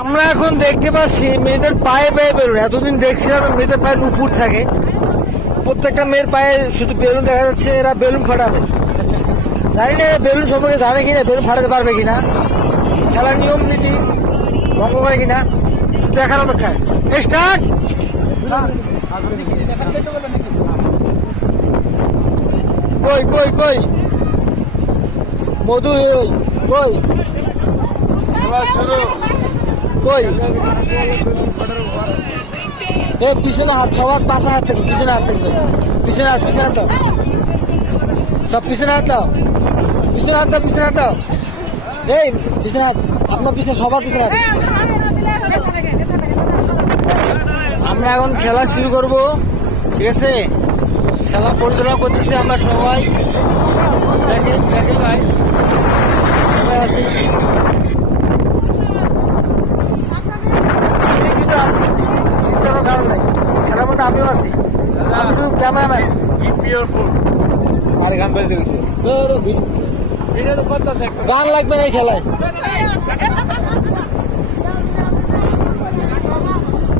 আমরা এখন দেখতে পাচ্ছি মেয়েদের পায়ে পায়ে বেলুন। এতদিন দেখছিলাম মেয়েদের পায়ের উপর থাকে, প্রত্যেকটা মেয়ের পায়ে শুধু বেলুন দেখা যাচ্ছে। এরা বেলুন ফাটাবে, জানি না বেলুন সম্পর্কে জানে কিনা, বেলুন ফাটাতে পারবে কিনা, খেলার নিয়ম নীতি ভঙ্গ করে কিনা, দেখার অপেক্ষায়। স্টার্ট। কই কই কই মধু, কই কই এ পিছনে হাত, সবার পাশে হাত থাকবে, পিছনে হাত থাকবে, পিছনে হাত, পিছনে হাত দাও, সব পিছনে হাত দাও, পিছনে হাত দাও, পিছনে হাত দাও, এই পিছনে হাত, আপনার পিছনে, সবার পিছনে হাত। আমরা এখন খেলা শুরু করব, ঠিক আছে? খেলা পরিচালনা করতেছি আমরা সবাই, দেখেন দেখেন ভাই, সবাই আছি, চিন্তার কারণ নাই, খেলার মধ্যে আমিও আছি, আমি শুধু ক্যামেরাম্যান। গান বাজতে গেছে, গান লাগবে না এই খেলায়।